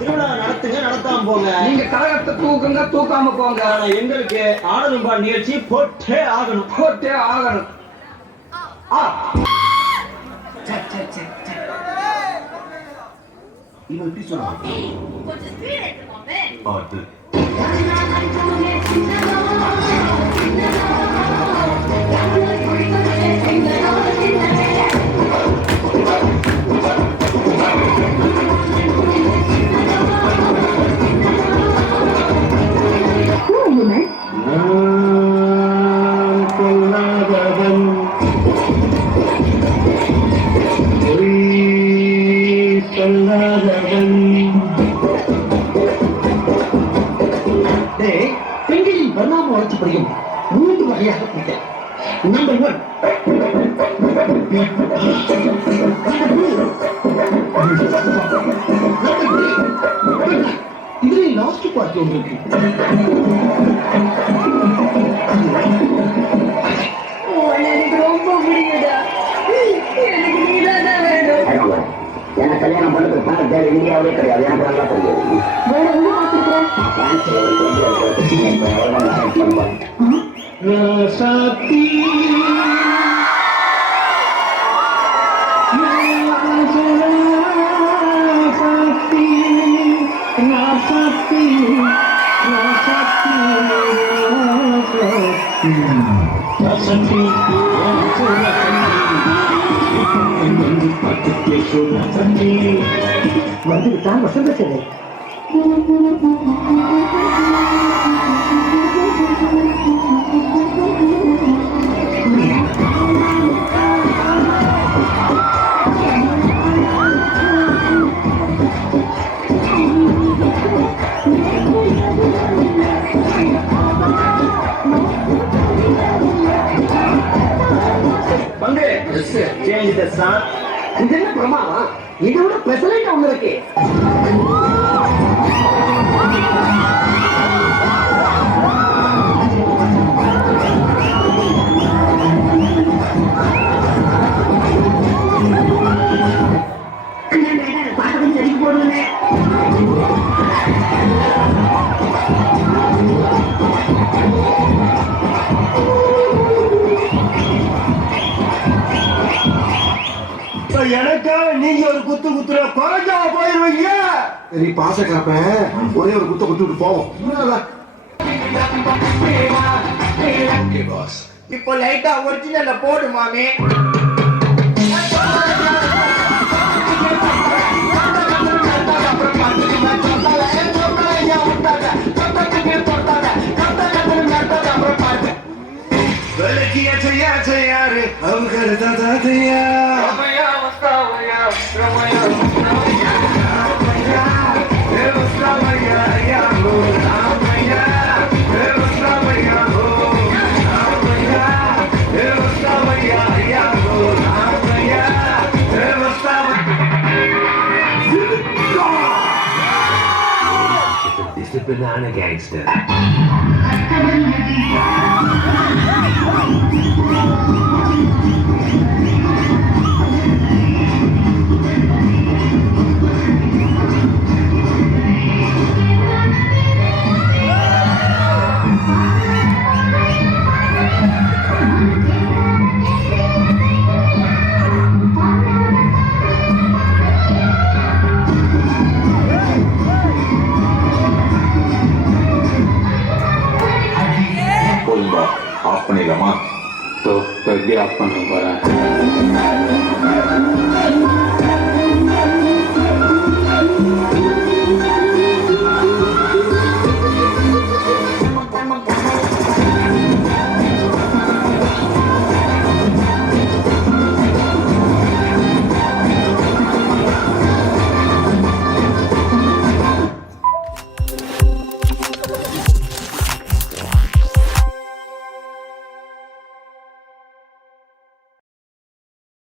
திருவிழா நடத்துங்க, நடத்தாம போங்க. நீங்க கழகத்தை தூக்குங்க, தூக்காம போங்க. எங்களுக்கு ஆடலும்பா நிகழ்ச்சி போட்டே ஆகணும், போட்டே ஆகணும். இவன் எப்படி சொல்றான்? பெண்களின் பரிணாம வளர்ச்சிப்படியும் 3 வகையாக பிரித்தேன். நம்பர் 1, இதுல லாஸ்ட் பார்ட்டி ஒன்று இருக்கு. எனக்கு ரொம்ப பிடிக்குதா, எனக்கு நீதான் வேணும். எனக்கு கல்யாணம் பண்றதுக்கு தேவை இந்தியாவே கிடையாது. எனக்கு நல்லா தெரியாது. வந்துவிட்டான் வசந்த சேவை. இது என்ன பிரமாதம்? இதை விட பெசலைட் ஒண்ணு இருக்கு. சரி போடுங்க. எனக்காக நீங்க ஒரு குத்து குத்துற குறைஞ்சா போயிருவீங்க. நீ பாச காப்ப ஒரே ஒரு குத்த குத்துட்டு போவோம். இப்போ லைட்டா ஒரிஜினல்ல போடு மாமே. யாரு அவங்க தாத்தையா Banana gangster. ஆஃப் பண்ணிடலாமா? எப்படி ஆஃப் பண்ண போறேன்?